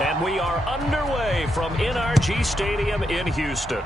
And we are underway from NRG Stadium in Houston.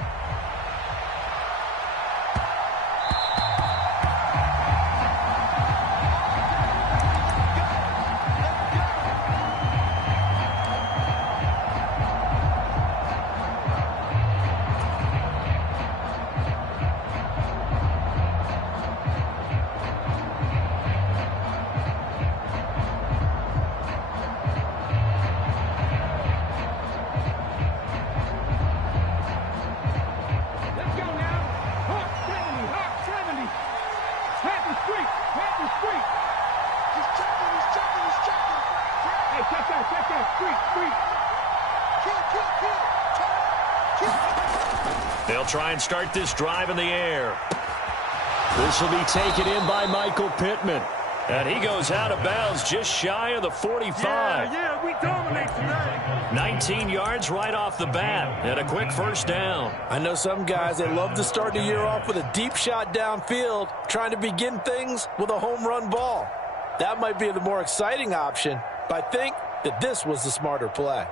They'll try and start this drive in the air. This will be taken in by Michael Pittman. And he goes out of bounds just shy of the 45. Yeah, we dominate today. 19 yards right off the bat and a quick first down. I know some guys, they love to start the year off with a deep shot downfield, trying to begin things with a home run ball. That might be the more exciting option, but I think that this was the smarter play.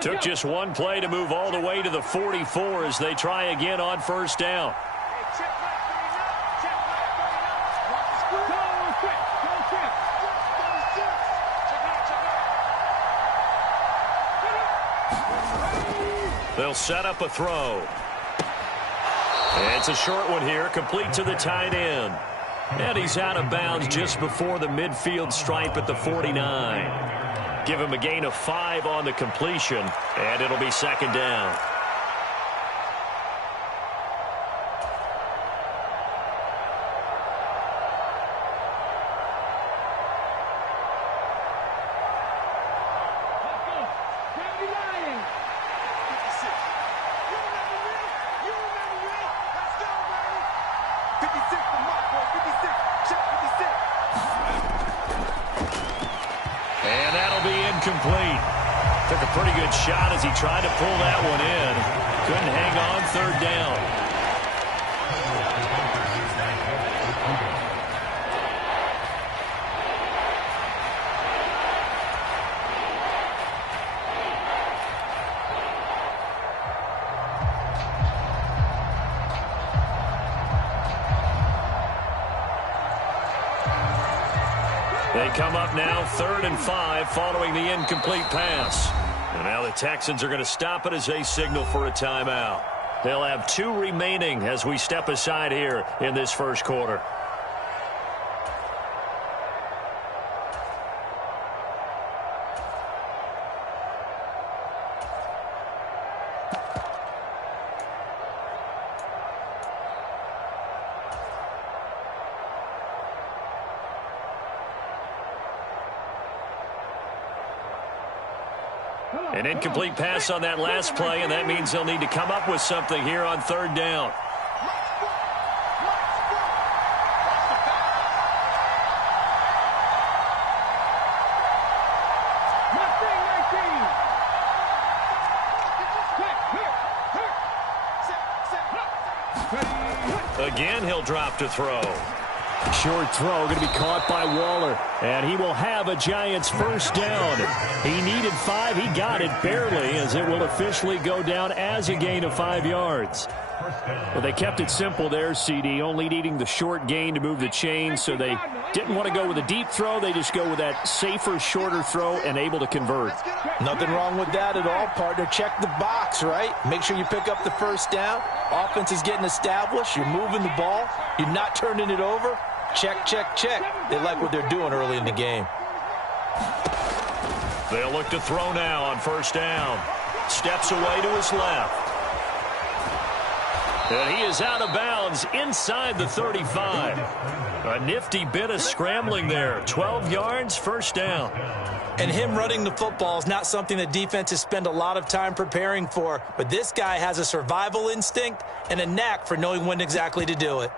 Took just one play to move all the way to the 44 as they try again on first down. They'll set up a throw. It's a short one here, complete to the tight end. And he's out of bounds just before the midfield stripe at the 49. Give him a gain of 5 on the completion, and it'll be second down. Complete. Took a pretty good shot as he tried to pull that one in. Couldn't hang on third down. They come up now 3rd and 5 following the incomplete pass. And now the Texans are going to stop it as they signal for a timeout. They'll have 2 remaining as we step aside here in this first quarter. An incomplete pass on that last play, and that means they'll need to come up with something here on third down. Again, he'll drop to throw. Short throw going to be caught by Waller. And he will have a Giants first down. He needed 5. He got it barely, as it will officially go down as a gain of 5 yards. Well, they kept it simple there, CD, only needing the short gain to move the chain, so they didn't want to go with a deep throw. They just go with that safer, shorter throw and able to convert. Nothing wrong with that at all, partner. Check the box, right? Make sure you pick up the first down. Offense is getting established. You're moving the ball. You're not turning it over. Check, check, check. They like what they're doing early in the game. They'll look to throw now on first down. Steps away to his left. And he is out of bounds inside the 35. A nifty bit of scrambling there. 12 yards, first down. And him running the football is not something that defenses spend a lot of time preparing for. But this guy has a survival instinct and a knack for knowing when exactly to do it.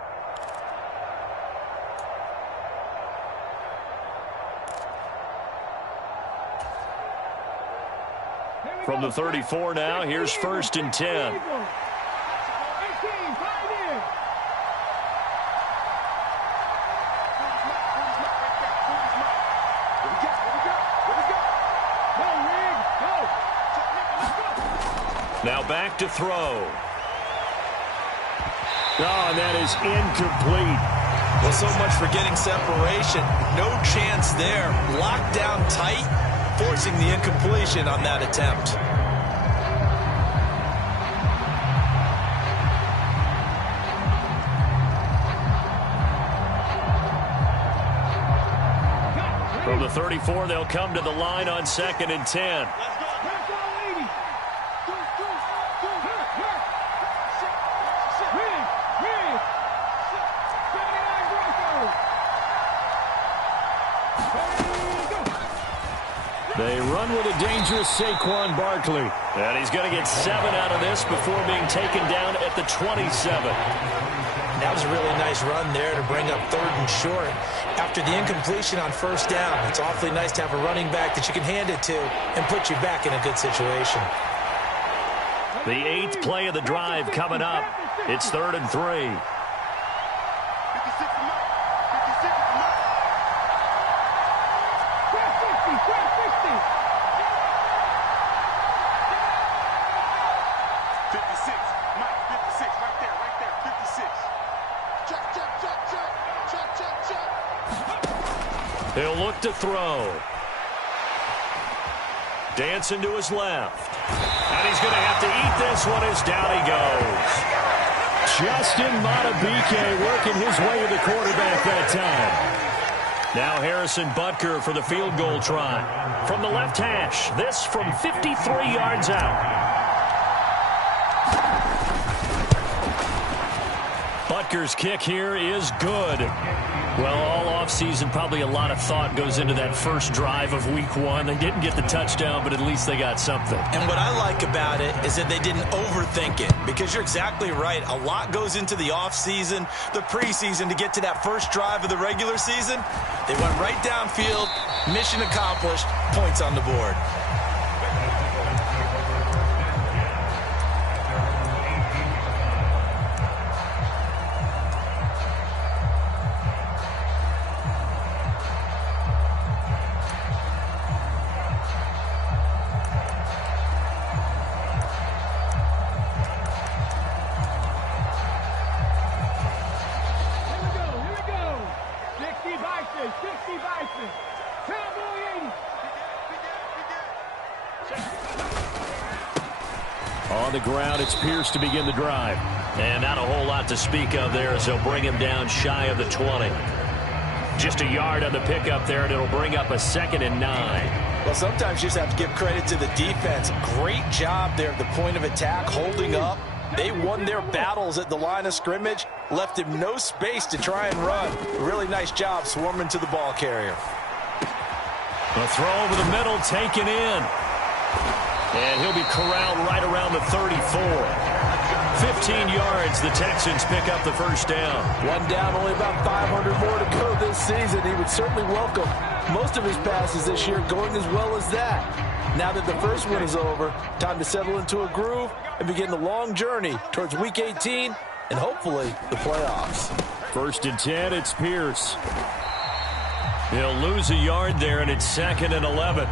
From the 34 now, here's 1st and 10. Now back to throw. Oh, and that is incomplete. Well, so much for getting separation. No chance there. Locked down tight, forcing the incompletion on that attempt. From the 34, they'll come to the line on 2nd and 10. They run with a dangerous Saquon Barkley. And he's going to get 7 out of this before being taken down at the 27. That was a really nice run there to bring up 3rd and short. After the incompletion on 1st down, it's awfully nice to have a running back that you can hand it to and put you back in a good situation. The 8th play of the drive coming up. It's 3rd and 3. He'll look to throw. Dancing to his left. And he's going to have to eat this one as down he goes. Justin Matabike working his way to the quarterback that time. Now Harrison Butker for the field goal try. From the left hash, this from 53 yards out. Butker's kick here is good. Well, all offseason, probably a lot of thought goes into that first drive of week 1. They didn't get the touchdown, but at least they got something. And what I like about it is that they didn't overthink it, because you're exactly right. A lot goes into the offseason, the preseason to get to that first drive of the regular season. They went right downfield, mission accomplished, points on the board. On the ground, it's Pierce to begin the drive. And not a whole lot to speak of there as they'll bring him down shy of the 20. Just a yard on the pickup there, and it'll bring up a 2nd and 9. Well, sometimes you just have to give credit to the defense. Great job there at the point of attack, holding up. They won their battles at the line of scrimmage, left him no space to try and run. Really nice job swarming to the ball carrier. A throw over the middle, taken in. And he'll be corralled right around the 34. 15 yards, the Texans pick up the first down. One down, only about 500 more to go this season. He would certainly welcome most of his passes this year going as well as that. Now that the first one is over, time to settle into a groove and begin the long journey towards Week 18 and hopefully the playoffs. 1st and 10, it's Pierce. He'll lose a yard there, and it's 2nd and 11.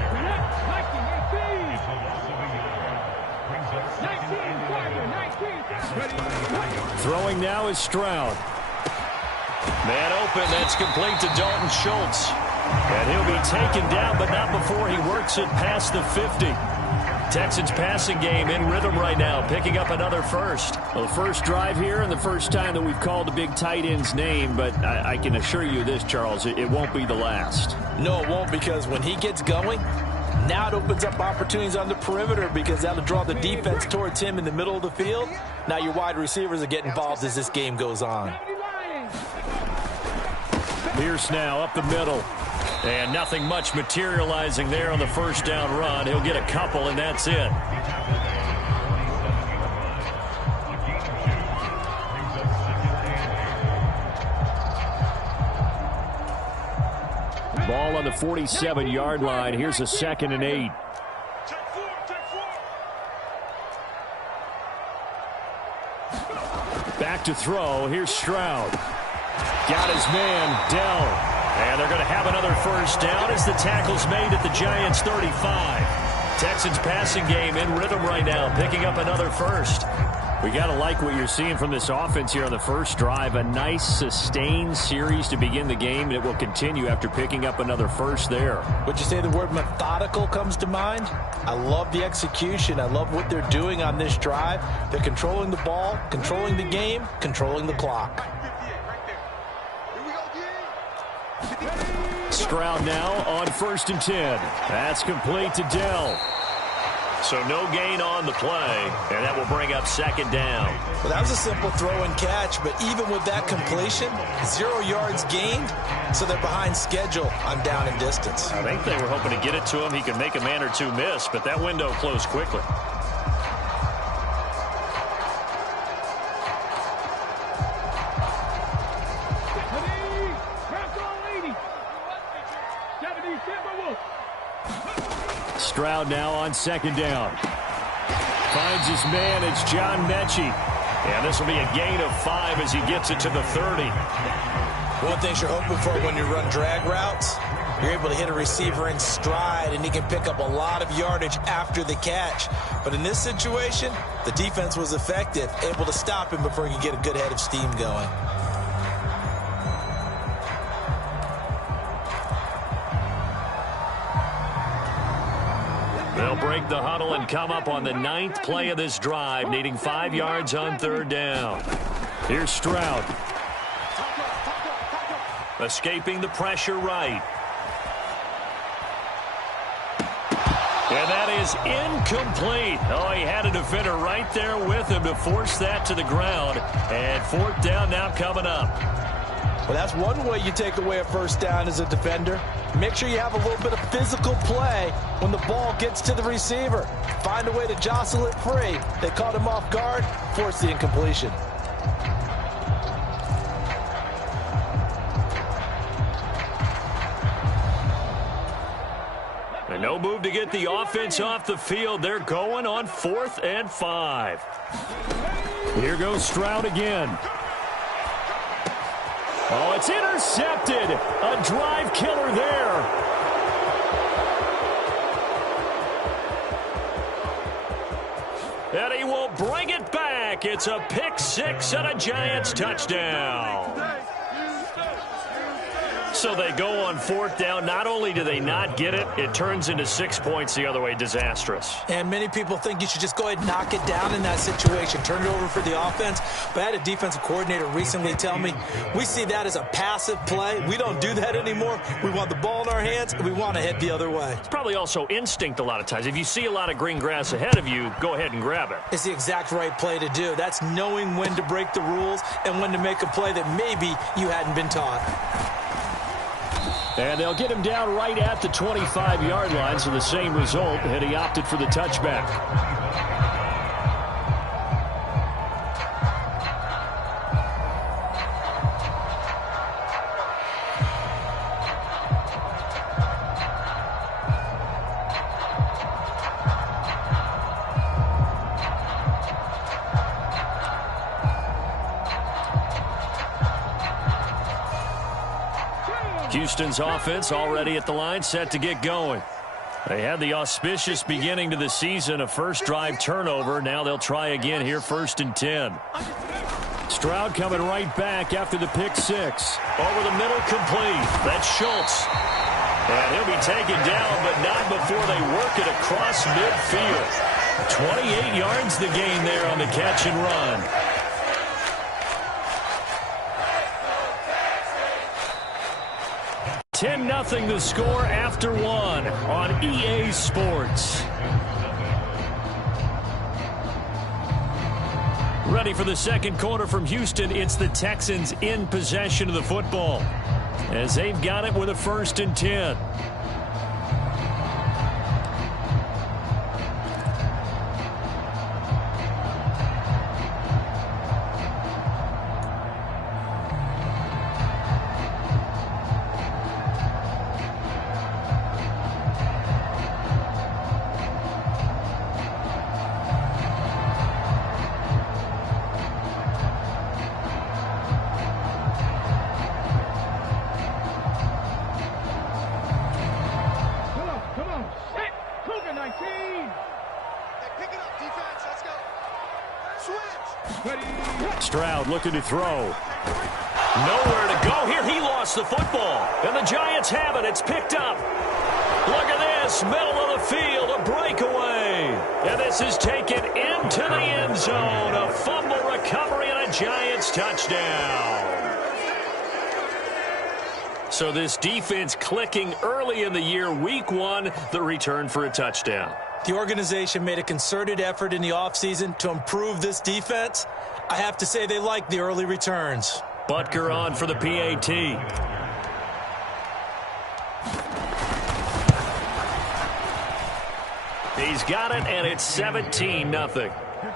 Throwing now is Stroud. Man open, that's complete to Dalton Schultz. And he'll be taken down, but not before he works it past the 50. Texans passing game in rhythm right now, picking up another first. Well, the first drive here and the first time that we've called a big tight end's name, but I can assure you this, Charles, it won't be the last. No, it won't, because when he gets going, now it opens up opportunities on the perimeter, because that'll draw the defense towards him in the middle of the field. Now your wide receivers will get involved as this game goes on. Pierce now up the middle. And nothing much materializing there on the first down run. He'll get a couple, and that's it. Ball on the 47-yard line. Here's a 2nd and 8. Back to throw. Here's Stroud. Got his man, Dell. And they're going to have another first down as the tackle's made at the Giants' 35. Texans passing game in rhythm right now, picking up another first. We got to like what you're seeing from this offense here on the first drive. A nice, sustained series to begin the game, and it will continue after picking up another first there. Would you say the word methodical comes to mind? I love the execution. I love what they're doing on this drive. They're controlling the ball, controlling the game, controlling the clock. Stroud now on 1st and 10. That's complete to Dell. So no gain on the play, and that will bring up 2nd down. Well, that was a simple throw and catch, but even with that completion, 0 yards gained, so they're behind schedule on down and distance. I think they were hoping to get it to him. He could make a man or two miss, but that window closed quickly. Stroud now on 2nd down. Finds his man. It's John Mechie. And this will be a gain of 5 as he gets it to the 30. One thing you're hoping for when you run drag routes, you're able to hit a receiver in stride, and he can pick up a lot of yardage after the catch. But in this situation, the defense was effective, able to stop him before he could get a good head of steam going. They'll break the huddle and come up on the 9th play of this drive, needing 5 yards on 3rd down. Here's Stroud. Escaping the pressure right. And that is incomplete. Oh, he had a defender right there with him to force that to the ground. And 4th down now coming up. Well, that's one way you take away a 1st down as a defender. Make sure you have a little bit of physical play when the ball gets to the receiver. Find a way to jostle it free. They caught him off guard, forced the incompletion. And no move to get the offense off the field. They're going on 4th and 5. Here goes Stroud again. Oh, it's intercepted. A drive killer there. And he will bring it back. It's a pick 6 and a Giants touchdown. So they go on 4th down. Not only do they not get it, it turns into 6 points the other way. Disastrous. And many people think you should just go ahead and knock it down in that situation. Turn it over for the offense. But I had a defensive coordinator recently tell me, we see that as a passive play. We don't do that anymore. We want the ball in our hands, and we want to head the other way. It's probably also instinct a lot of times. If you see a lot of green grass ahead of you, go ahead and grab it. It's the exact right play to do. That's knowing when to break the rules and when to make a play that maybe you hadn't been taught. And they'll get him down right at the 25-yard line, so the same result, and he opted for the touchback. Houston's offense already at the line, set to get going. They had the auspicious beginning to the season, a first drive turnover. Now they'll try again here, 1st and 10. Stroud coming right back after the pick 6. Over the middle, complete. That's Schultz. And he'll be taken down, but not before they work it across midfield. 28 yards the gain there on the catch and run. 10-0 the score after 1 on EA Sports. Ready for the second quarter from Houston. It's the Texans in possession of the football as they've got it with a 1st and 10. 19. Hey, pick it up, defense. Let's go. Switch. Stroud looking to throw. Nowhere to go here. He lost the football. And the Giants have it. It's picked up. Look at this. Middle of the field. A breakaway. And this is taken into the end zone. A fumble recovery and a Giants touchdown. So this defense clicking early in the year. Week 1, the return for a touchdown. The organization made a concerted effort in the offseason to improve this defense. I have to say they like the early returns. Butker on for the PAT. He's got it, and it's 17-0. Good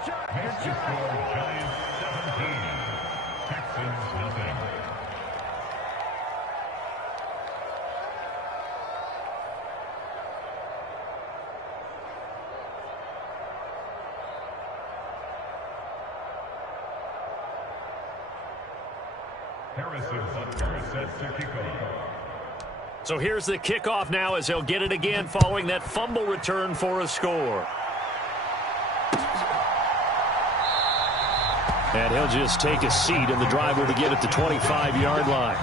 shot. Good shot. So here's the kickoff now as he'll get it again following that fumble return for a score. And he'll just take a seat, and the drive will begin at the 25-yard line.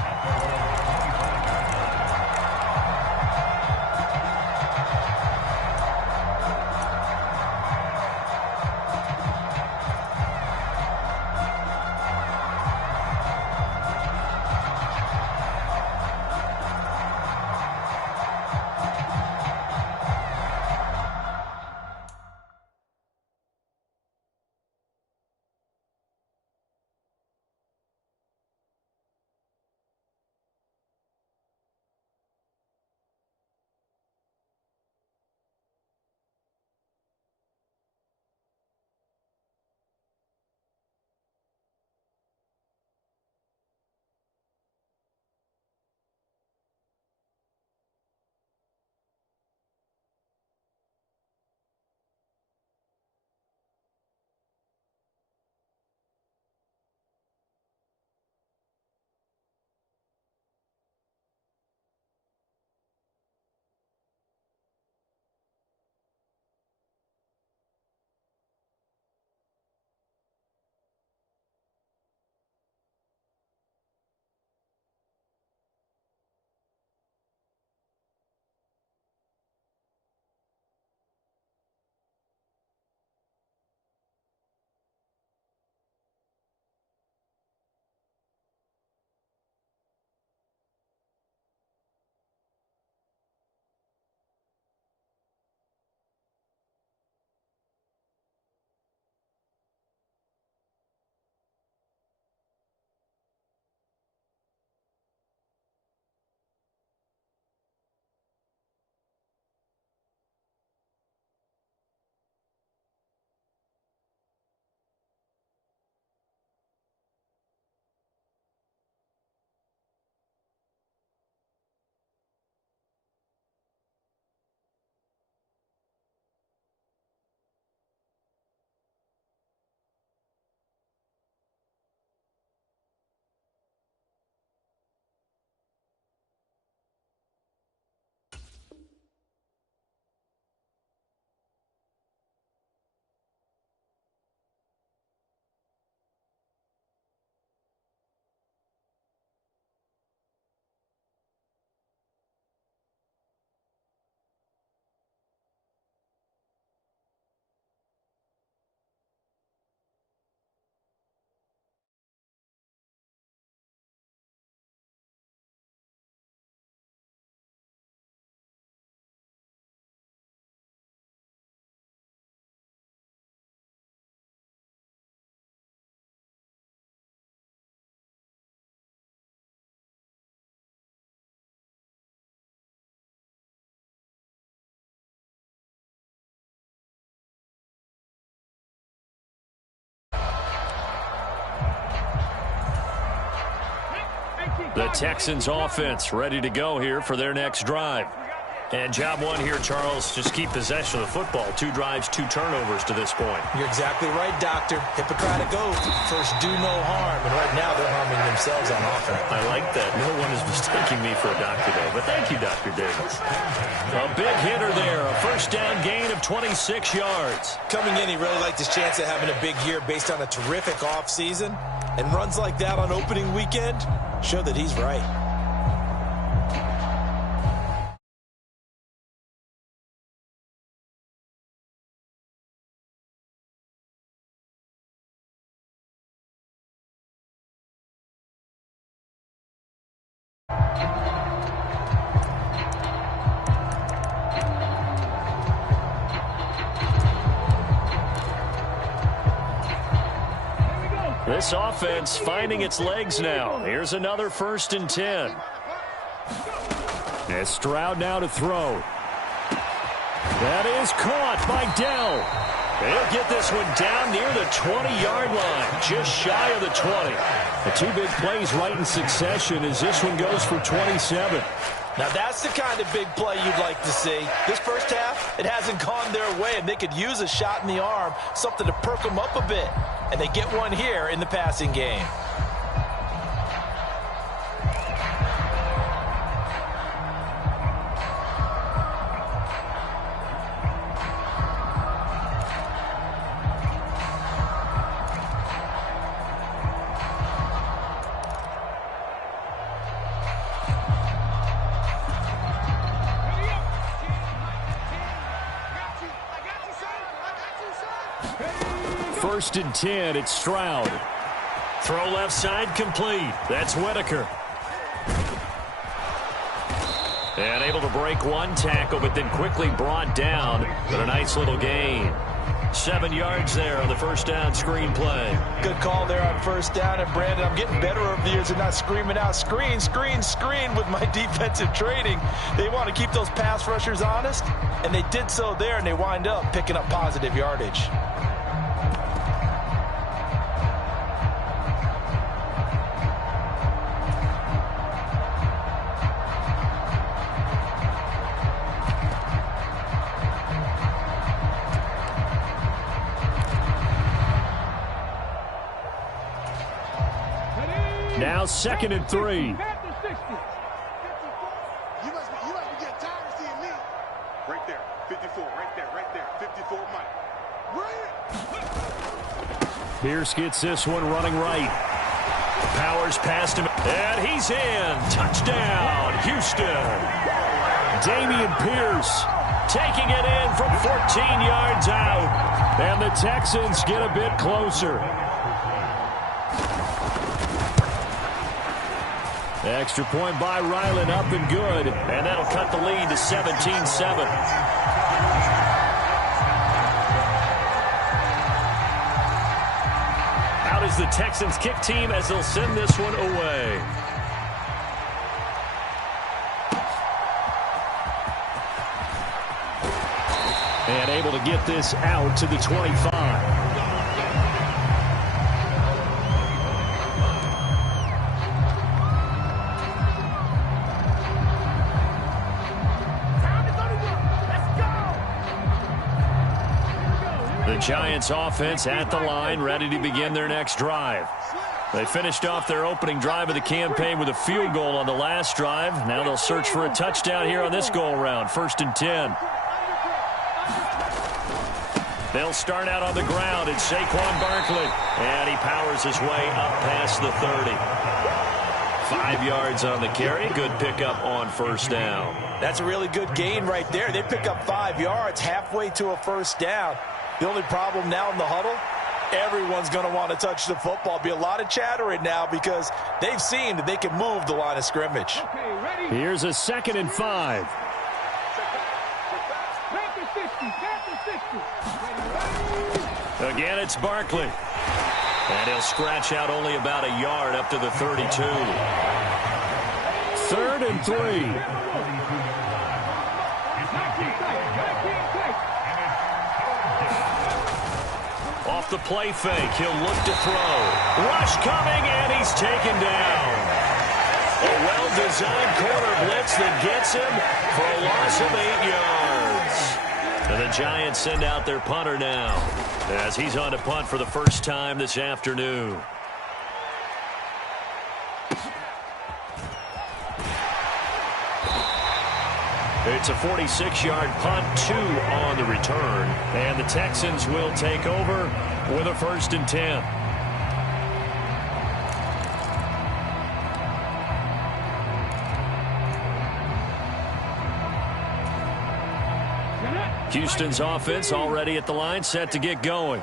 The Texans offense ready to go here for their next drive. And job one here, Charles, just keep possession of the football. 2 drives, 2 turnovers to this point. You're exactly right, Doctor. Hippocratic oath. First, do no harm. And right now, they're harming themselves on offense. I like that. No one is mistaking me for a doctor there. But thank you, Dr. Davis. A big hitter there. A first down gain of 26 yards. Coming in, he really liked his chance of having a big year based on a terrific offseason. And runs like that on opening weekend show that he's right. This offense finding its legs now. Here's another 1st and 10. As Stroud now to throw. That is caught by Dell. They'll get this one down near the 20-yard line, just shy of the 20. The 2 big plays right in succession as this one goes for 27. Now, that's the kind of big play you'd like to see. This first half, it hasn't gone their way, and they could use a shot in the arm, something to perk them up a bit. And they get one here in the passing game. First and 10, it's Stroud. Throw left side complete. That's Whitaker. And able to break 1 tackle, but then quickly brought down. But a nice little gain. 7 yards there on the first down screen play. Good call there on first down. And, Brandon, I'm getting better over the years and not screaming out, screen, screen, screen with my defensive training. They want to keep those pass rushers honest, and they did so there, and they wind up picking up positive yardage. Now 2nd and 3. You must be getting tired of seeing me. Right there, 54, right there, 54 Mike. Pierce gets this one running right. Powers past him, and he's in. Touchdown, Houston. Dameon Pierce taking it in from 14 yards out. And the Texans get a bit closer. Extra point by Ryland, up and good. And that'll cut the lead to 17-7. Out is the Texans kick team as they'll send this one away. And able to get this out to the 25. The Giants offense at the line, ready to begin their next drive. They finished off their opening drive of the campaign with a field goal on the last drive. Now they'll search for a touchdown here on this go-around, 1st and 10. They'll start out on the ground. It's Saquon Barkley, and he powers his way up past the 30. 5 yards on the carry. Good pickup on first down. That's a really good gain right there. They pick up 5 yards halfway to a first down. The only problem now in the huddle, everyone's going to want to touch the football. Be a lot of chattering now because they've seen that they can move the line of scrimmage. Here's a 2nd and 5. Again, it's Barkley. And he'll scratch out only about a yard up to the 32. 3rd and 3. Off the play fake, he'll look to throw. Rush coming, and he's taken down. A well-designed corner blitz that gets him for a loss of 8 yards. And the Giants send out their punter now as he's on to punt for the first time this afternoon. It's a 46-yard punt, 2 on the return. And the Texans will take over with a 1st and 10. Houston's offense already at the line, set to get going.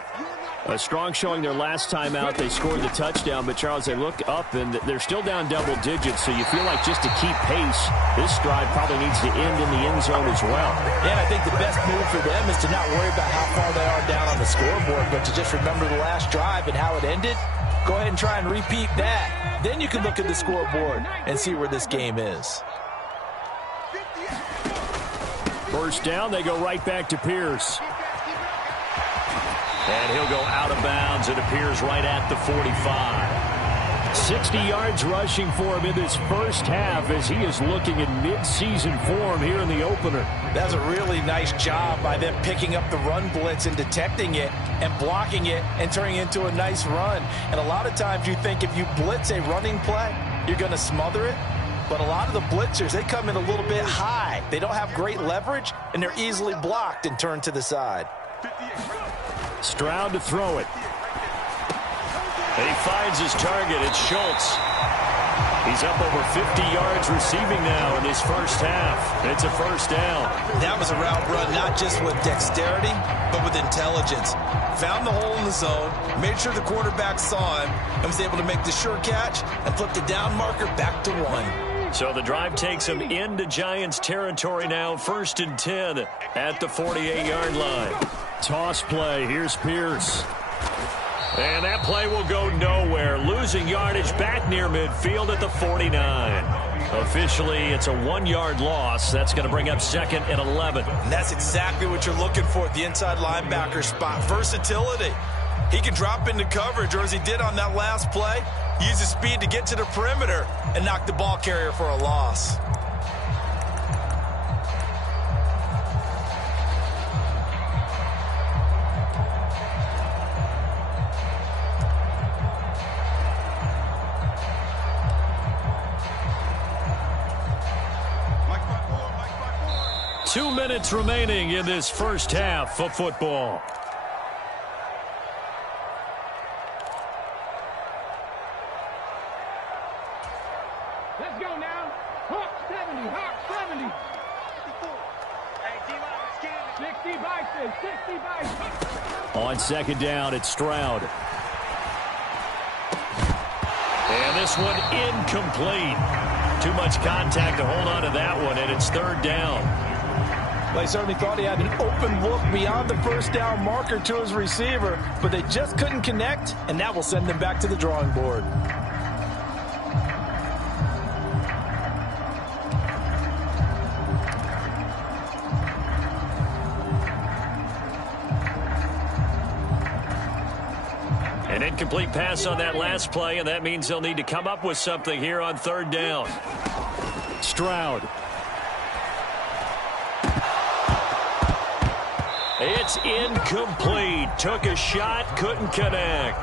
A strong showing their last time out. They scored the touchdown, but Charles, they look up and they're still down double digits, so you feel like just to keep pace, this drive probably needs to end in the end zone as well. Yeah, I think the best move for them is to not worry about how far they are down on the scoreboard, but to just remember the last drive and how it ended. Go ahead and try and repeat that. Then you can look at the scoreboard and see where this game is. First down, they go right back to Pierce. And he'll go out of bounds. It appears right at the 45. 60 yards rushing for him in this first half as he is looking in mid-season form here in the opener. That's a really nice job by them picking up the run blitz and detecting it and blocking it and turning it into a nice run. And a lot of times you think if you blitz a running play, you're going to smother it. But a lot of the blitzers, they come in a little bit high. They don't have great leverage, and they're easily blocked and turned to the side. Stroud to throw it. And he finds his target. It's Schultz. He's up over 50 yards receiving now in this first half. It's a first down. That was a route run not just with dexterity, but with intelligence. Found the hole in the zone, made sure the quarterback saw him, and was able to make the sure catch and flip the down marker back to 1. So the drive takes him into Giants territory now. 1st and 10 at the 48-yard line. Toss play. Here's Pierce. And that play will go nowhere. Losing yardage back near midfield at the 49. Officially, it's a 1-yard loss. That's going to bring up 2nd and 11. And that's exactly what you're looking for at the inside linebacker spot. Versatility. He can drop into coverage, or as he did on that last play, use his speed to get to the perimeter and knock the ball carrier for a loss. Two minutes remaining in this first half of football. Let's go now. Hawk 70, Hawk 70. 60 Bison, 60 Bison. On 2nd down, it's Stroud. And this one incomplete. Too much contact to hold on to that one, and it's 3rd down. Well, he certainly thought he had an open look beyond the first down marker to his receiver, but they just couldn't connect, and that will send them back to the drawing board. An incomplete pass on that last play, and that means they'll need to come up with something here on 3rd down. Stroud. It's incomplete. Took a shot, couldn't connect.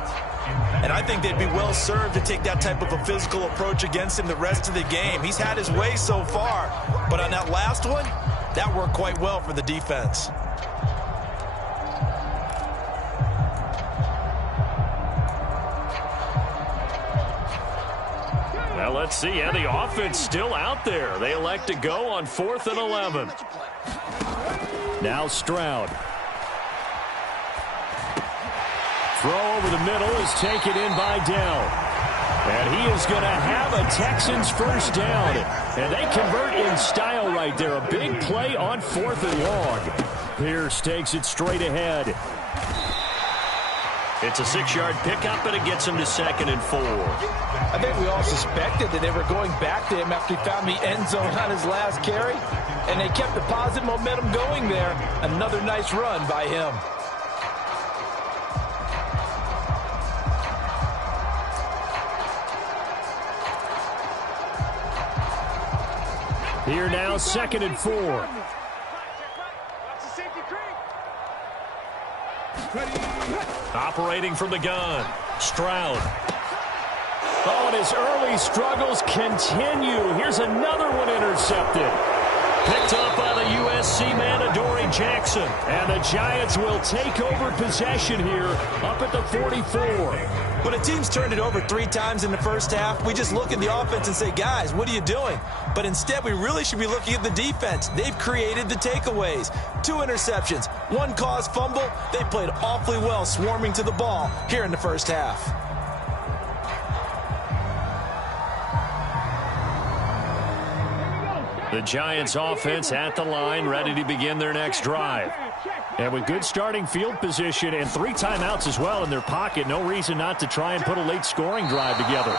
And I think they'd be well served to take that type of a physical approach against him the rest of the game. He's had his way so far, but on that last one, that worked quite well for the defense. Well, let's see. Yeah, the offense still out there. They elect to go on 4th and 11. Now Stroud. Throw over the middle is taken in by Dell. And he is going to have a Texans first down. And they convert in style right there. A big play on 4th and long. Pierce takes it straight ahead. It's a 6-yard pickup, and it gets him to 2nd and 4. I think we all suspected that they were going back to him after he found the end zone on his last carry. And they kept the positive momentum going there. Another nice run by him. Here now, 2nd and 4. Operating from the gun, Stroud. Oh, and his early struggles continue. Here's another one intercepted. Picked up by the USC man, Adoree Jackson. And the Giants will take over possession here up at the 44. When a team's turned it over 3 times in the first half, we just look at the offense and say, guys, what are you doing? But instead, we really should be looking at the defense. They've created the takeaways. 2 interceptions, 1 caused fumble. They played awfully well swarming to the ball here in the first half. The Giants offense at the line, ready to begin their next drive. And with good starting field position and 3 timeouts as well in their pocket, no reason not to try and put a late scoring drive together.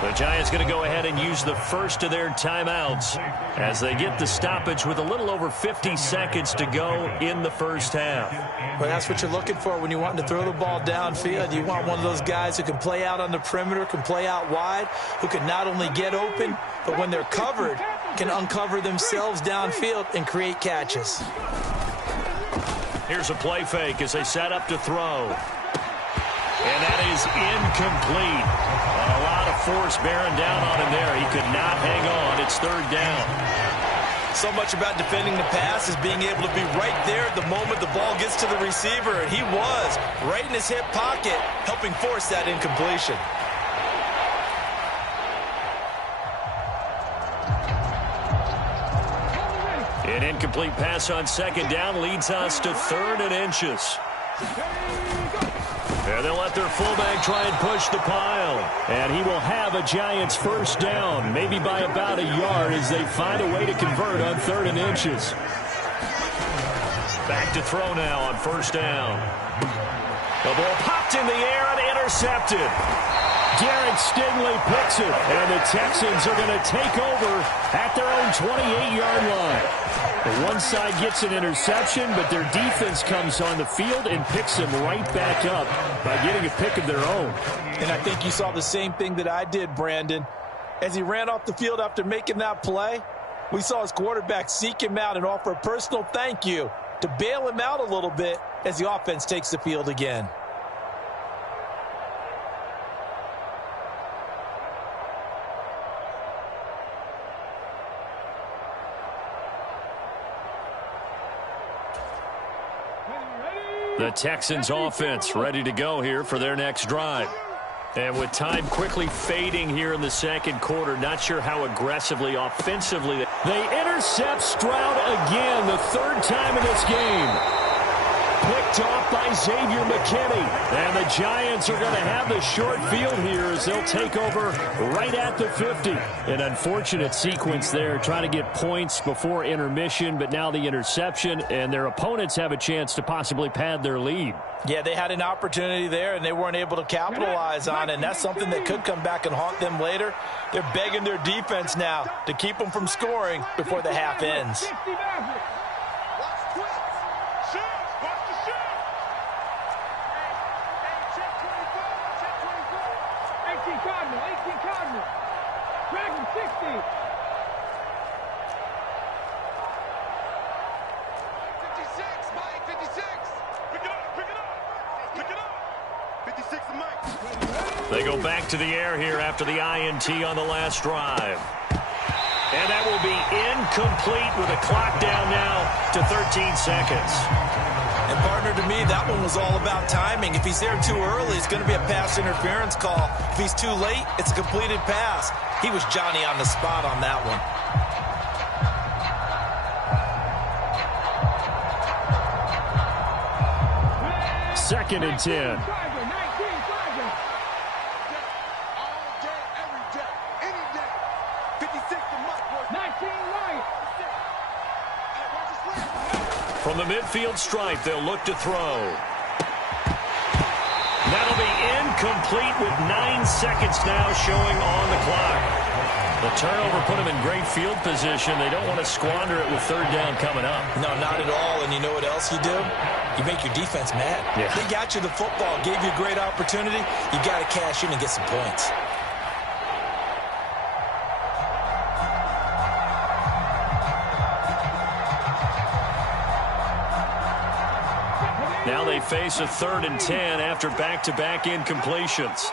The Giants going to go ahead and use the first of their timeouts as they get the stoppage with a little over 50 seconds to go in the first half. Well, that's what you're looking for when you want to throw the ball downfield. You want one of those guys who can play out on the perimeter, can play out wide, who can not only get open, but when they're covered, can uncover themselves downfield and create catches. Here's a play fake as they set up to throw. And that is incomplete. A lot of force bearing down on him there. He could not hang on. It's 3rd down. So much about defending the pass is being able to be right there at the moment the ball gets to the receiver. And he was right in his hip pocket, helping force that incompletion. An incomplete pass on 2nd down leads us to 3rd and inches. And they'll let their fullback try and push the pile. And he will have a Giants first down, maybe by about a yard as they find a way to convert on 3rd and inches. Back to throw now on 1st down. The ball popped in the air and intercepted. Derek Stingley picks it, and the Texans are going to take over at their own 28-yard line. The one side gets an interception, but their defense comes on the field and picks them right back up by getting a pick of their own. And I think you saw the same thing that I did, Brandon. As he ran off the field after making that play, we saw his quarterback seek him out and offer a personal thank you to bail him out a little bit as the offense takes the field again. The Texans offense ready to go here for their next drive. And with time quickly fading here in the 2nd quarter, not sure how aggressively, offensively. They intercept Stroud again, the 3rd time in this game. Picked off by Xavier McKinney. And the Giants are going to have the short field here as they'll take over right at the 50. An unfortunate sequence there, trying to get points before intermission, but now the interception, and their opponents have a chance to possibly pad their lead. Yeah, they had an opportunity there, and they weren't able to capitalize on it, and that's something that could come back and haunt them later. They're begging their defense now to keep them from scoring before the half ends. They go back to the air here after the INT on the last drive. And that will be incomplete with a clock down now to 13 seconds. And partner, to me, that one was all about timing. If he's there too early, it's going to be a pass interference call. If he's too late, it's a completed pass. He was Johnny on the spot on that one. 2nd and 10. From the midfield stripe, they'll look to throw. That'll be incomplete with 9 seconds now showing on the clock. The turnover put them in great field position. They don't want to squander it with 3rd down coming up. No, not at all. And you know what else you do? You make your defense mad. Yeah. They got you the football, gave you a great opportunity. You got to cash in and get some points. Now they face a 3rd and 10 after back-to-back incompletions.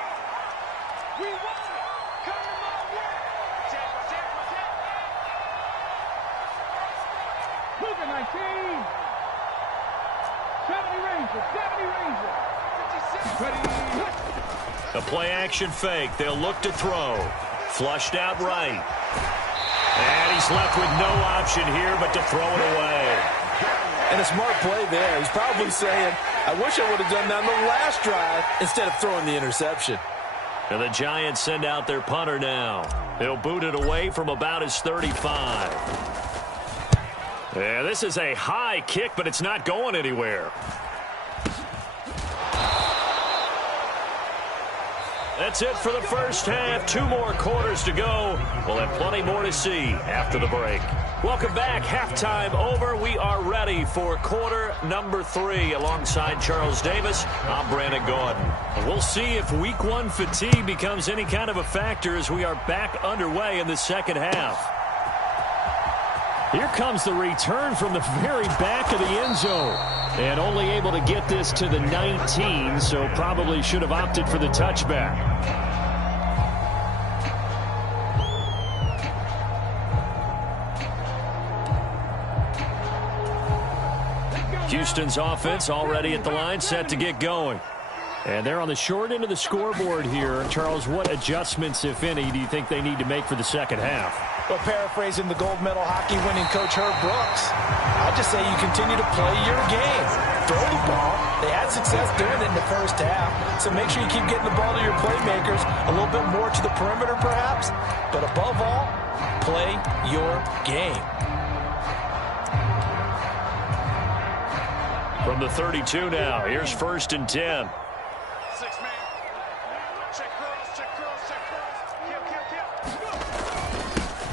A play-action fake. They'll look to throw. Flushed out right. And he's left with no option here but to throw it away. And a smart play there. He's probably saying, I wish I would have done that on the last drive instead of throwing the interception. And the Giants send out their punter now. He'll boot it away from about his 35. Yeah, this is a high kick, but it's not going anywhere. That's it for the first half. 2 more quarters to go. We'll have plenty more to see after the break. Welcome back. Halftime over. We are ready for quarter number 3. Alongside Charles Davis, I'm Brandon Gordon. We'll see if week 1 fatigue becomes any kind of a factor as we are back underway in the second half. Here comes the return from the very back of the end zone. And only able to get this to the 19, so probably should have opted for the touchback. Houston's offense already at the line, set to get going. And they're on the short end of the scoreboard here. Charles, what adjustments, if any, do you think they need to make for the second half? Well, paraphrasing the gold medal hockey winning coach Herb Brooks, I'd just say you continue to play your game. Throw the ball. They had success doing it in the first half, so make sure you keep getting the ball to your playmakers, a little bit more to the perimeter perhaps, but above all, play your game. From the 32 now, here's 1st and 10. 6-man. Check curls.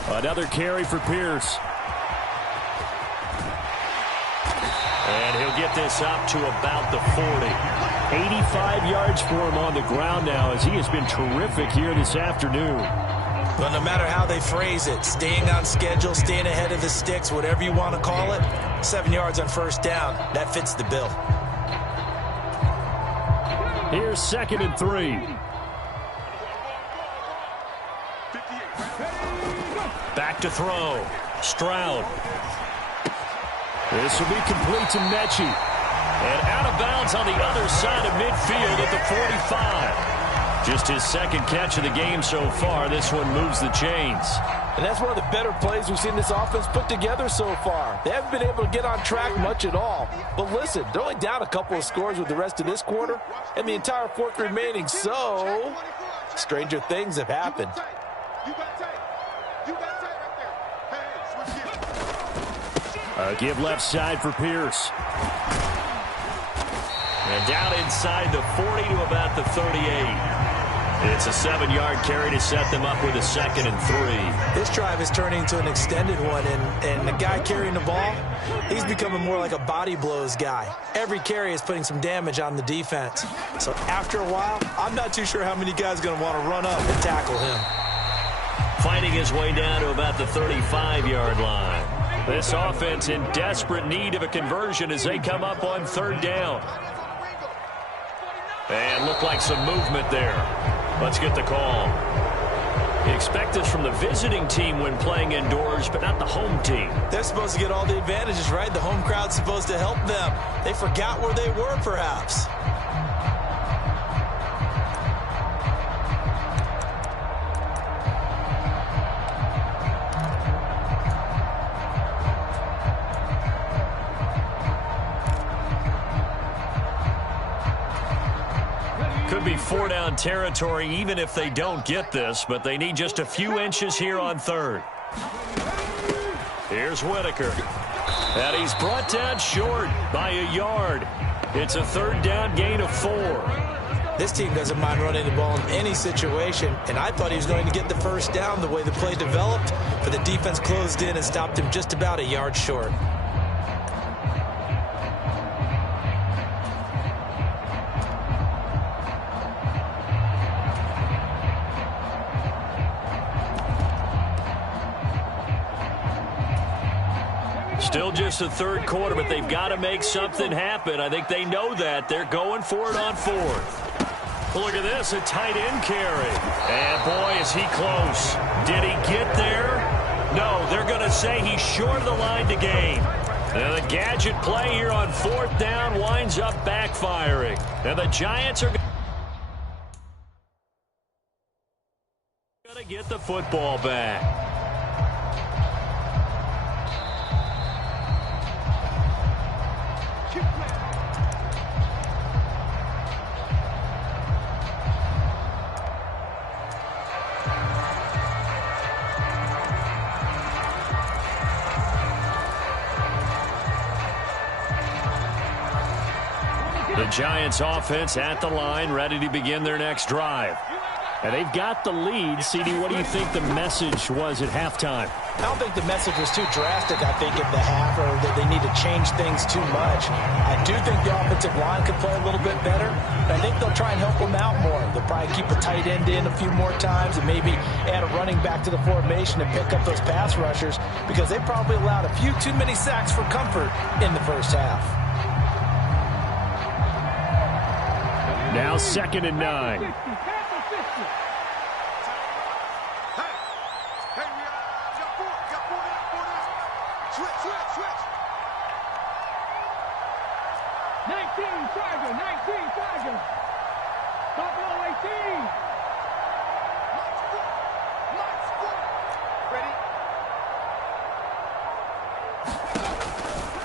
Kill. Another carry for Pierce. And he'll get this up to about the 40. 85 yards for him on the ground now as he has been terrific here this afternoon. But no matter how they phrase it, staying on schedule, staying ahead of the sticks, whatever you want to call it, 7 yards on 1st down, that fits the bill. Here's 2nd and 3. Back to throw. Stroud. This will be complete to Mechie. And out of bounds on the other side of midfield at the 45. Just his 2nd catch of the game so far. This one moves the chains. And that's one of the better plays we've seen this offense put together so far. They haven't been able to get on track much at all. But listen, they're only down a couple of scores with the rest of this quarter and the entire 4th remaining. So, stranger things have happened. Give left side for Pierce. And down inside the 40 to about the 38. It's a 7-yard carry to set them up with a 2nd and 3. This drive is turning into an extended one, and the guy carrying the ball, he's becoming more like a body blows guy. Every carry is putting some damage on the defense. So after a while, I'm not too sure how many guys are going to want to run up and tackle him. Fighting his way down to about the 35-yard line. This offense in desperate need of a conversion as they come up on 3rd down. And look like some movement there. Let's get the call. You expect this from the visiting team when playing indoors, but not the home team. They're supposed to get all the advantages, right? The home crowd's supposed to help them. They forgot where they were, perhaps. Could be 4-down territory even if they don't get this, but they need just a few inches here on 3rd. Here's Whitaker. And he's brought down short by a yard. It's a 3rd down gain of 4. This team doesn't mind running the ball in any situation, and I thought he was going to get the 1st down the way the play developed, but the defense closed in and stopped him just about a yard short. Still just the third quarter, but they've got to make something happen. I think they know that. They're going for it on fourth. Look at this, a tight end carry. And boy, is he close. Did he get there? No, they're going to say he's short of the line to gain. And the gadget play here on fourth down winds up backfiring. And the Giants are going to get the football back. The Giants offense at the line, ready to begin their next drive. And they've got the lead. CD, what do you think the message was at halftime? I don't think the message was too drastic, I think, at the half, or that they need to change things too much. I do think the offensive line could play a little bit better. I think they'll try and help them out more. They'll probably keep a tight end in a few more times and maybe add a running back to the formation and pick up those pass rushers, because they probably allowed a few too many sacks for comfort in the first half. Now 2nd and 9.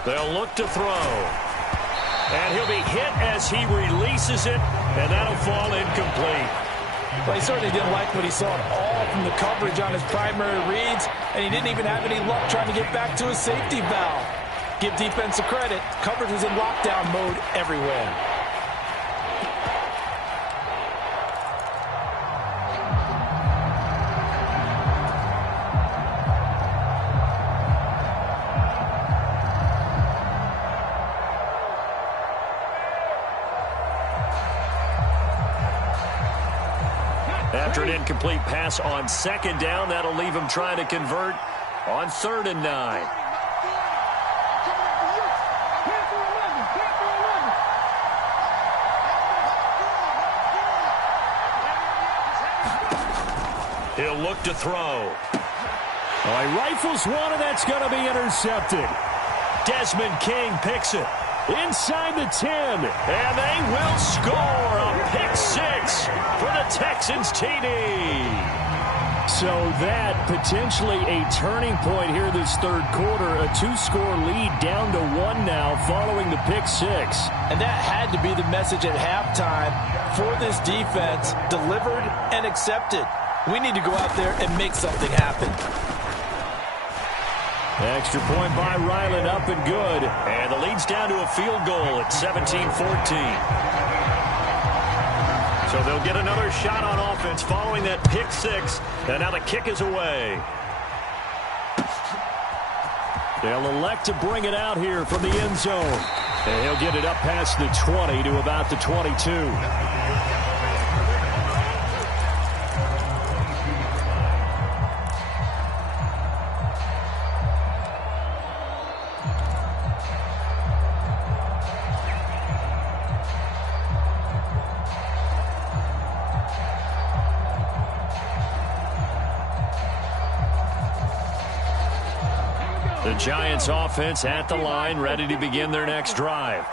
They'll look to throw. And he'll be hit as he releases it, and that'll fall incomplete. Well, he certainly didn't like what he saw at all from the coverage on his primary reads, and he didn't even have any luck trying to get back to his safety valve. Give defense a credit. Coverage was in lockdown mode everywhere. After an incomplete pass on 2nd down, that'll leave him trying to convert on 3rd and 9. He'll look to throw. Oh, he rifles one, and that's going to be intercepted. Desmond King picks it inside the 10, and they will score a pick 6 for the Texans TD. So that potentially a turning point here this third quarter. A 2-score lead down to 1 now following the pick 6. And that had to be the message at halftime for this defense. Delivered and accepted. We need to go out there and make something happen. Extra point by Ryland, up and good. And the lead's down to a field goal at 17-14. So they'll get another shot on offense following that pick 6. And now the kick is away. They'll elect to bring it out here from the end zone. And he'll get it up past the 20 to about the 22. The Giants offense at the line, ready to begin their next drive.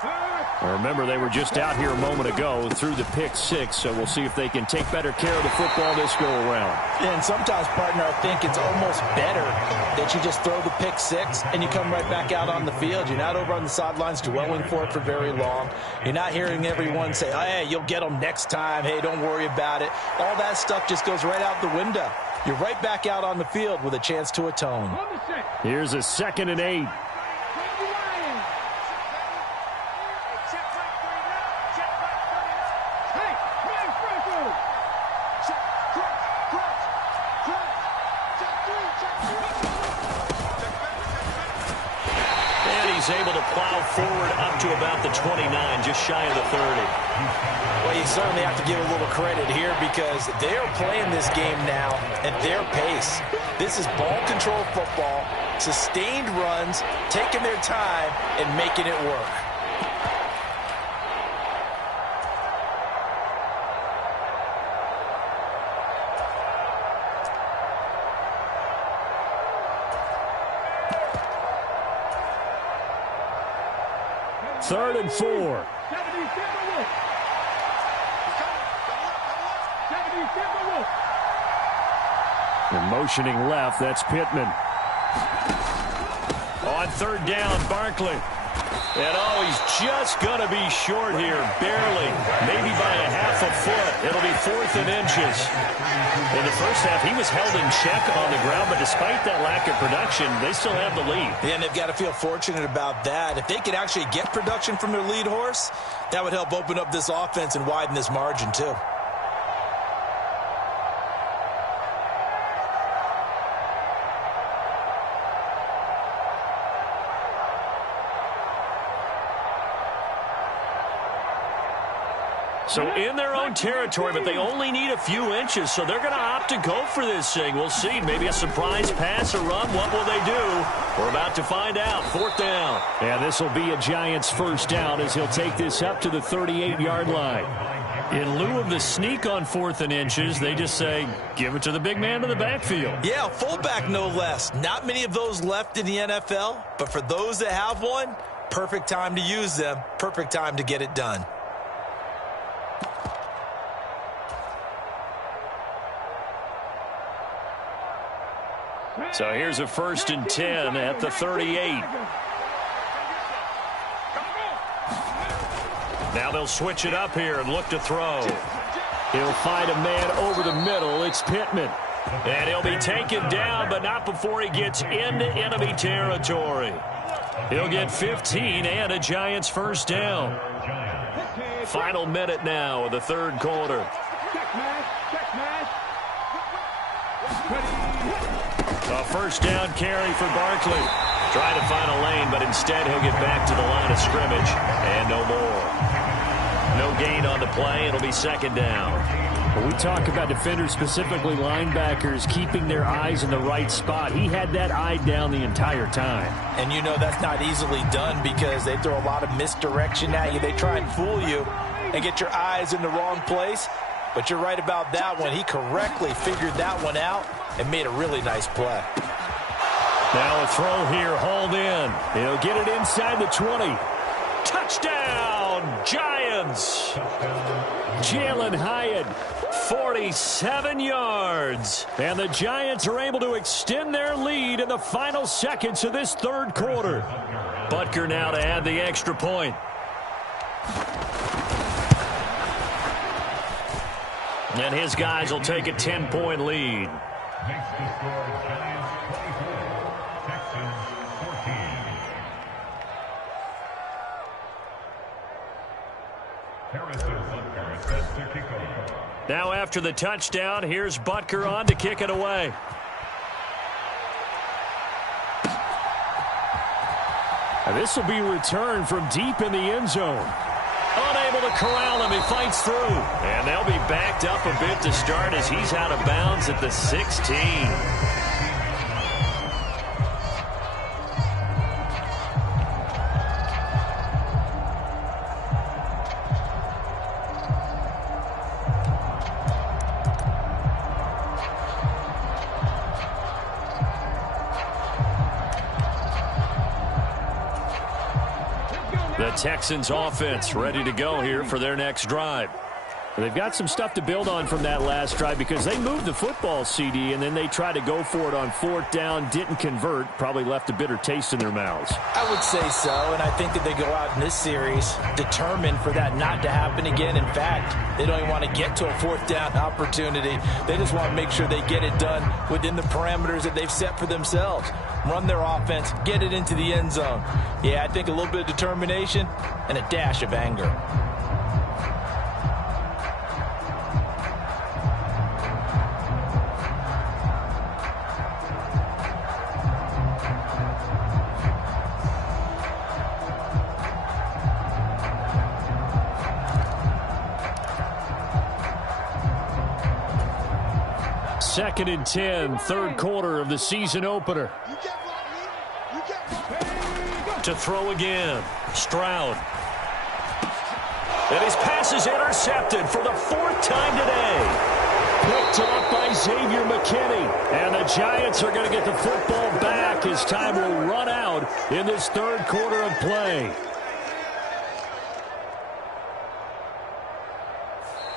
Now remember, they were just out here a moment ago through the pick 6, so we'll see if they can take better care of the football this go-around. Yeah, and sometimes, partner, I think it's almost better that you just throw the pick 6 and you come right back out on the field. You're not over on the sidelines dwelling for it for very long. You're not hearing everyone say, oh, hey, you'll get them next time. Hey, don't worry about it. All that stuff just goes right out the window. You're right back out on the field with a chance to atone. Here's a 2nd and 8. Able to plow forward up to about the 29, just shy of the 30. Well, you certainly have to give a little credit here because they're playing this game now at their pace. This is ball control football. Sustained runs, taking their time, and making it work. Third and 4. They're motioning left. That's Pittman. On third down, Barkley. And he's just going to be short here, barely, maybe by a half a foot. It'll be 4th and inches. In the first half, he was held in check on the ground, but despite that lack of production, they still have the lead. Yeah, and they've got to feel fortunate about that. If they could actually get production from their lead horse, that would help open up this offense and widen this margin, too. So in their own territory, but they only need a few inches, so they're going to opt to go for this thing. We'll see. Maybe a surprise pass or run. What will they do? We're about to find out. 4th down. And this will be a Giants first down as he'll take this up to the 38-yard line. In lieu of the sneak on 4th and inches, they just say, give it to the big man in the backfield. Yeah, fullback no less. Not many of those left in the NFL, but for those that have one, perfect time to use them. Perfect time to get it done. So here's a 1st and 10 at the 38. Now they'll switch it up here and look to throw. He'll find a man over the middle. It's Pittman. And he'll be taken down, but not before he gets into enemy territory. He'll get 15 and a Giants first down. Final minute now of the third quarter. A first down carry for Barkley. Trying to find a lane, but instead he'll get back to the line of scrimmage. And no more. No gain on the play. It'll be 2nd down. When we talk about defenders, specifically linebackers, keeping their eyes in the right spot, he had that eye down the entire time. And you know that's not easily done because they throw a lot of misdirection at you. They try and fool you and get your eyes in the wrong place. But you're right about that one. He correctly figured that one out and made a really nice play. Now a throw here, hauled in. He'll get it inside the 20. Touchdown, Giants! Jalen Hyatt, 47 yards. And the Giants are able to extend their lead in the final seconds of this third quarter. Butker now to add the extra point. And his guys will take a 10-point lead. Next to score, Giants 24, Texans 14. Harrison Butker sets to kick off. Now after the touchdown, here's Butker on to kick it away. And this will be returned from deep in the end zone. Unable to corral him, he fights through. And they'll be backed up a bit to start as he's out of bounds at the 16. The Texans offense ready to go here for their next drive. They've got some stuff to build on from that last drive because they moved the football, CD, and then they tried to go for it on 4th down, didn't convert, probably left a bitter taste in their mouths. I would say so, and I think that they go out in this series determined for that not to happen again. In fact, they don't even want to get to a 4th down opportunity. They just want to make sure they get it done within the parameters that they've set for themselves. Run their offense, get it into the end zone. Yeah, I think a little bit of determination and a dash of anger. Second and 10, third quarter of the season opener. You get blocked me, To throw again. Stroud. And his pass is intercepted for the 4th time today. Picked off by Xavier McKinney. And the Giants are going to get the football back as time will run out in this 3rd quarter of play.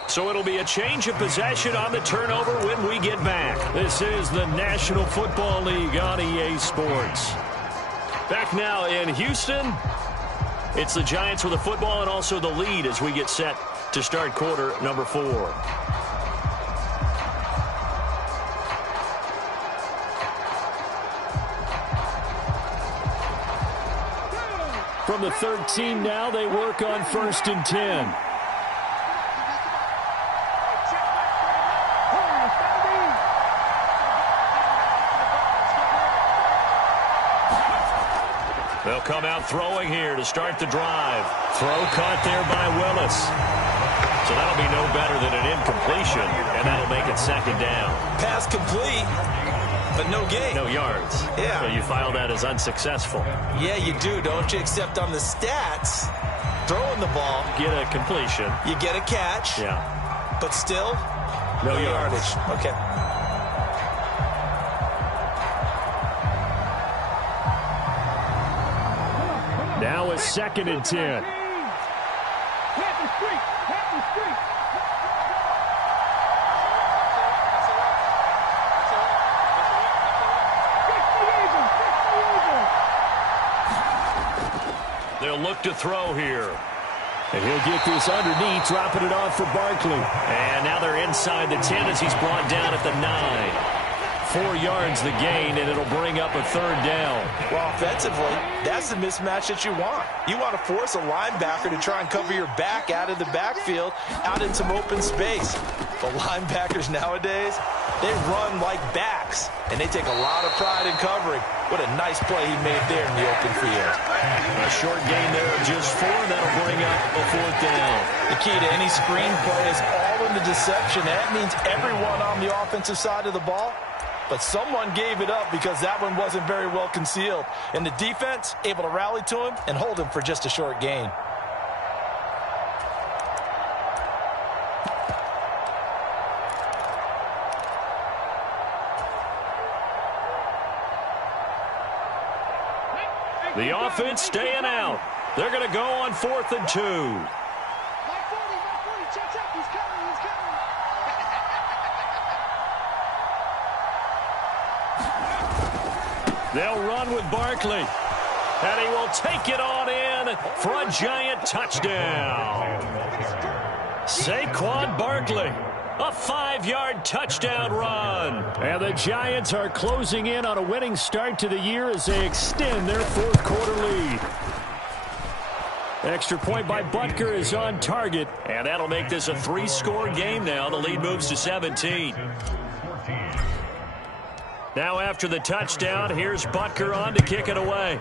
So it'll be a change of possession on the turnover when we get back. This is the National Football League on EA Sports. Back now in Houston. It's the Giants with the football and also the lead as we get set to start quarter number 4. From the 13 now, they work on 1st and 10. They'll come out throwing here to start the drive. Throw caught there by Willis. So that'll be no better than an incompletion, and that'll make it 2nd down. Pass complete, but no gain. No yards. Yeah. So you file that as unsuccessful. Yeah, you do, don't you? Except on the stats, throwing the ball. Get a completion. You get a catch. Yeah. But still, no yardage. Okay. Now it's 2nd and 10. They'll look to throw here. And he'll get this underneath, dropping it off for Barkley. And now they're inside the 10 as he's brought down at the 9. 4 yards the gain, and it'll bring up a 3rd down. Well, offensively, that's the mismatch that you want. You want to force a linebacker to try and cover your back out of the backfield, out in some open space. The linebackers nowadays, they run like backs, and they take a lot of pride in covering. What a nice play he made there in the open field. A short gain there of just 4, and that'll bring up a 4th down. The key to any screen play is all in the deception. That means everyone on the offensive side of the ball. But someone gave it up because that one wasn't very well concealed. And the defense able to rally to him and hold him for just a short gain. The offense staying out. They're going to go on 4th and 2. They'll run with Barkley. And he will take it on in for a Giant touchdown. Saquon Barkley, a 5-yard touchdown run. And the Giants are closing in on a winning start to the year as they extend their 4th quarter lead. Extra point by Butker is on target. And that'll make this a 3-score game now. The lead moves to 17. Now after the touchdown, here's Butker on to kick it away.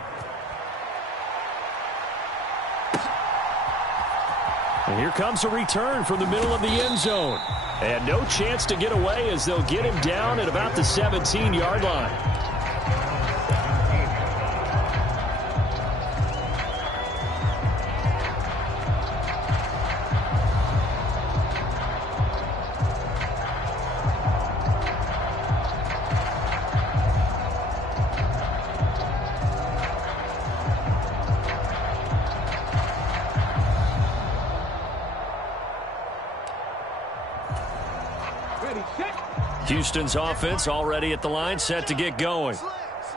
And here comes a return from the middle of the end zone. And no chance to get away as they'll get him down at about the 17-yard line. Houston's offense already at the line, set to get going.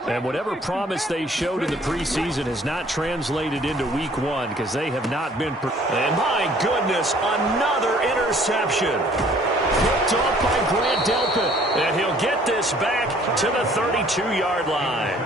And whatever promise they showed in the preseason has not translated into week 1 because they have not been. And my goodness, another interception. Picked off by Grant Delpit. And he'll get this back to the 32-yard line.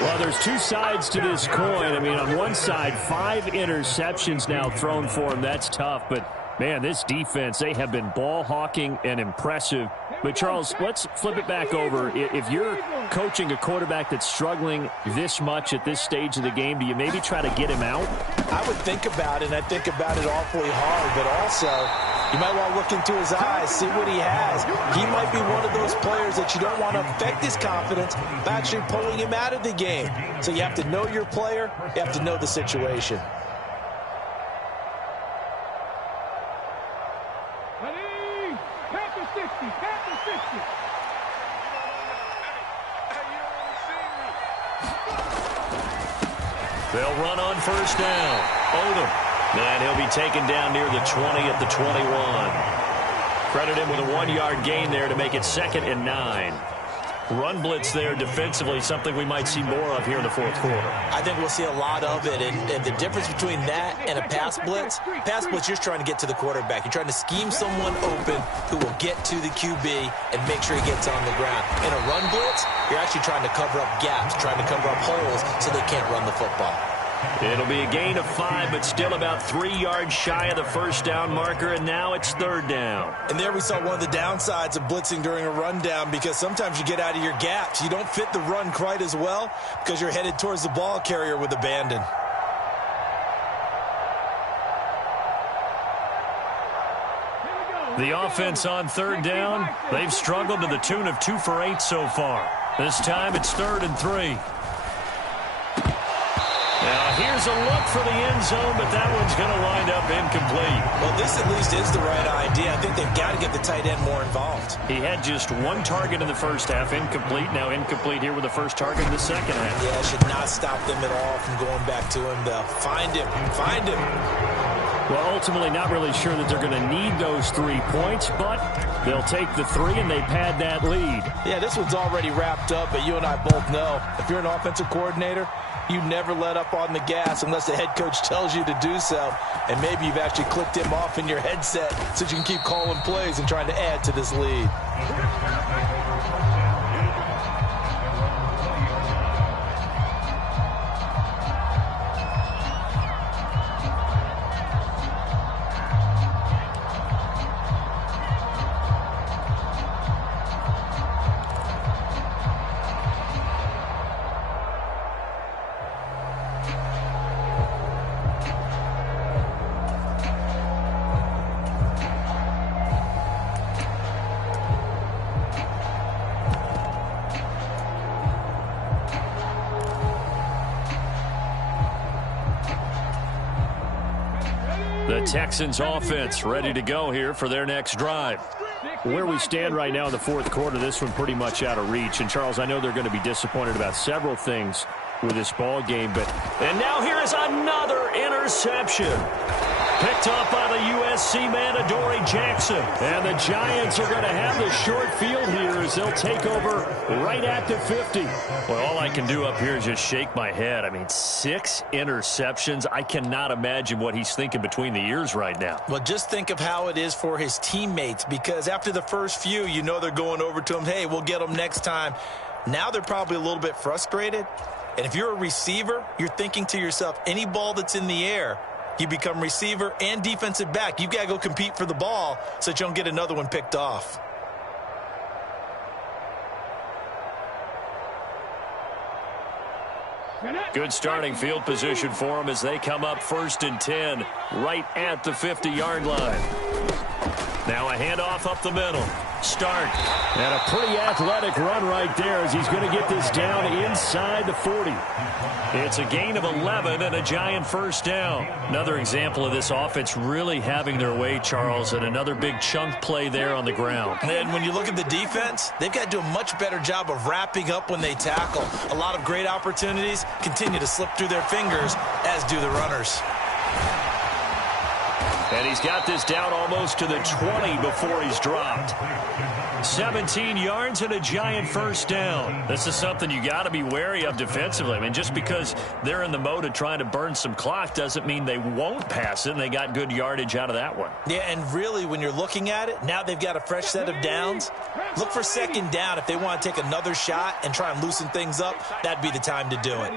Well, there's 2 sides to this coin. I mean, on one side, 5 interceptions now thrown for him. That's tough, but man, this defense, they have been ball hawking and impressive. But, Charles, let's flip it back over. If you're coaching a quarterback that's struggling this much at this stage of the game, do you maybe try to get him out? I would think about it, and I think about it awfully hard. But also, You might want to look into his eyes, see what he has. He might be one of those players that you don't want to affect his confidence by actually pulling him out of the game. So you have to know your player. You have to know the situation. Ready? Panther 60, Panther 60. They'll run on first down. Odom. And he'll be taken down near the 20 at the 21. Credit him with a 1-yard gain there to make it 2nd and 9. Run blitz there defensively, something we might see more of here in the fourth quarter. I think we'll see a lot of it. And the difference between that and a pass blitz, you're trying to get to the quarterback. You're trying to scheme someone open who will get to the QB and make sure he gets on the ground. In a run blitz, you're actually trying to cover up gaps, trying to cover up holes so they can't run the football. It'll be a gain of 5, but still about 3 yards shy of the first down marker, and now it's 3rd down. And there we saw one of the downsides of blitzing during a rundown, because sometimes you get out of your gaps. You don't fit the run quite as well because you're headed towards the ball carrier with abandon. The offense on 3rd down, they've struggled to the tune of 2 for 8 so far. This time it's 3rd and 3. Now, here's a look for the end zone, but that one's going to wind up incomplete. Well, this at least is the right idea. I think they've got to get the tight end more involved. He had just 1 target in the first half, incomplete. Now incomplete here with the first target in the second half. Yeah, it should not stop them at all from going back to him, though. Find him. Find him. Well, ultimately not really sure that they're going to need those 3 points, but they'll take the 3 and they pad that lead. Yeah, this one's already wrapped up, but you and I both know if you're an offensive coordinator, you never let up on the gas unless the head coach tells you to do so. And maybe you've actually clicked him off in your headset so you can keep calling plays and trying to add to this lead. The Texans offense ready to go here for their next drive. Where we stand right now in the fourth quarter, this one pretty much out of reach. And, Charles, I know they're going to be disappointed about several things with this ball game. And now here is another interception. Picked off by the USC man, Adoree Jackson. And the Giants are going to have the short field here as they'll take over right at the 50. Well, all I can do up here is just shake my head. I mean, 6 interceptions. I cannot imagine what he's thinking between the ears right now. Well, just think of how it is for his teammates, because after the first few, you know they're going over to him, hey, we'll get them next time. Now they're probably a little bit frustrated. And if you're a receiver, you're thinking to yourself, any ball that's in the air, you become receiver and defensive back. You've got to go compete for the ball so that you don't get another one picked off. Good starting field position for them as they come up 1st and 10 right at the 50-yard line. Now a handoff up the middle. Start. And a pretty athletic run right there as he's going to get this down inside the 40. It's a gain of 11 and a Giant first down. Another example of this offense really having their way, Charles, and another big chunk play there on the ground. And when you look at the defense, they've got to do a much better job of wrapping up when they tackle. A lot of great opportunities continue to slip through their fingers, as do the runners. And he's got this down almost to the 20 before he's dropped. 17 yards and a Giant first down. This is something you got to be wary of defensively. I mean, just because they're in the mode of trying to burn some clock doesn't mean they won't pass it, and they got good yardage out of that one. Yeah, and really, when you're looking at it, now they've got a fresh set of downs. Look for 2nd down. If they want to take another shot and try and loosen things up, that'd be the time to do it.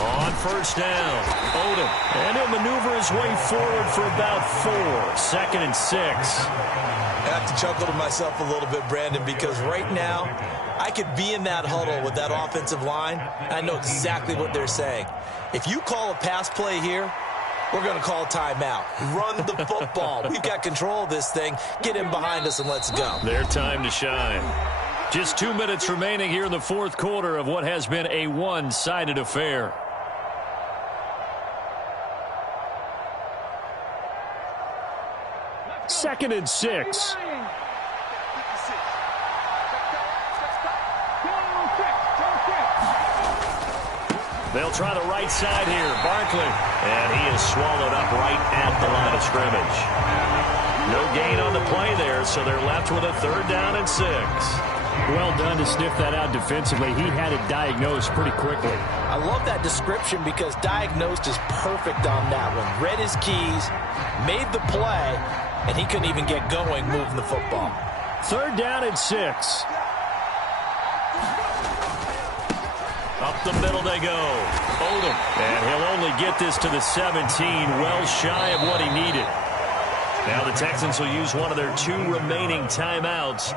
On first down, Odom. And he'll maneuver his way forward for about 4. 2nd and 6. I have to chuckle to myself a little bit, Brandon, because right now I could be in that huddle with that offensive line. I know exactly what they're saying. If you call a pass play here, We're going to call timeout. Run the football. We've got control of this thing. Get him behind us and let's go. Their time to shine. Just 2 minutes remaining here in the fourth quarter of what has been a one-sided affair. Second and 6. They'll try the right side here. Barkley. And he is swallowed up right at the line of scrimmage. No gain on the play there, so they're left with a 3rd down and 6. Well done to sniff that out defensively. He had it diagnosed pretty quickly. I love that description because diagnosed is perfect on that one. Read his keys, made the play, and he couldn't even get going moving the football. 3rd down and 6. Up the middle they go. Odom. And he'll only get this to the 17, well shy of what he needed. Now the Texans will use one of their 2 remaining timeouts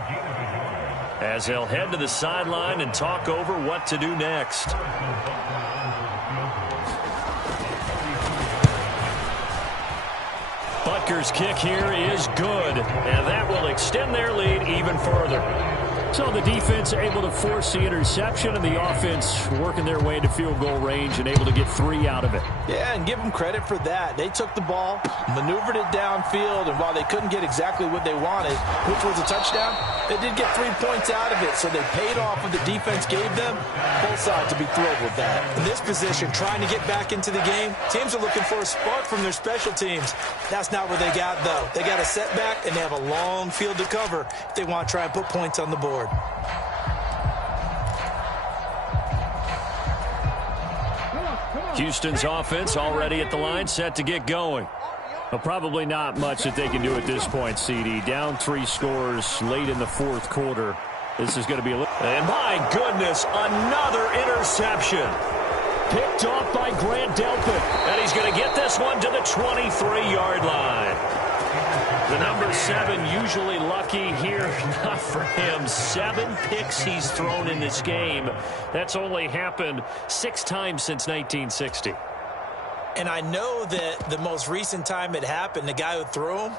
as they'll head to the sideline and talk over what to do next. Butker's kick here is good, and that will extend their lead even further. So the defense able to force the interception, and the offense working their way into field goal range and able to get 3 out of it. Yeah, and give them credit for that. They took the ball, maneuvered it downfield, and while they couldn't get exactly what they wanted, which was a touchdown, they did get 3 points out of it, so they paid off what the defense gave them. Both sides to be thrilled with that. In this position, trying to get back into the game, teams are looking for a spark from their special teams. That's not what they got, though. They got a setback, and they have a long field to cover if they want to try and put points on the board. Houston's offense already at the line, set to get going. Well, probably not much that they can do at this point, CD. Down 3 scores late in the fourth quarter. This is going to be a little... And my goodness, another interception. Picked off by Grant Delpit. And he's going to get this one to the 23-yard line. The number 7 usually lucky here. Not for him. 7 picks he's thrown in this game. That's only happened 6 times since 1960. And I know that the most recent time it happened, the guy who threw him,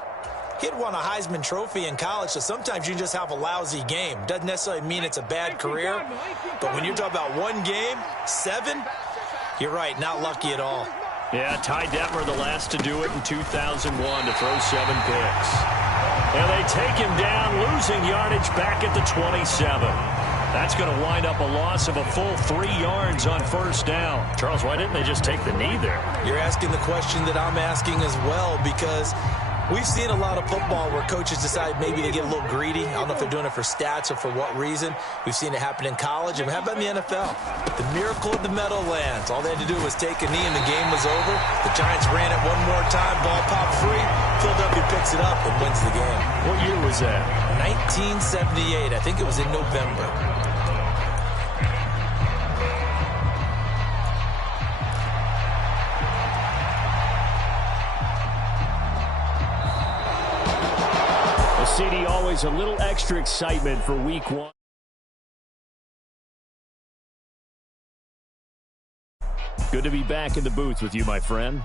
he'd won a Heisman Trophy in college, so sometimes you just have a lousy game. Doesn't necessarily mean it's a bad career, but when you're talking about 1 game, 7, you're right, not lucky at all. Yeah, Ty Detmer the last to do it in 2001 to throw 7 picks. And they take him down, losing yardage back at the 27. That's going to wind up a loss of a full 3 yards on 1st down. Charles, why didn't they just take the knee there? You're asking the question that I'm asking as well, because we've seen a lot of football where coaches decide maybe they get a little greedy. I don't know if they're doing it for stats or for what reason. We've seen it happen in college, and how about in the NFL? The miracle of the Meadowlands. All they had to do was take a knee, and the game was over. The Giants ran it one more time. Ball popped free. Philadelphia picks it up and wins the game. What year was that? 1978. I think it was in November. CD, always a little extra excitement for week 1. Good to be back in the booth with you, my friend.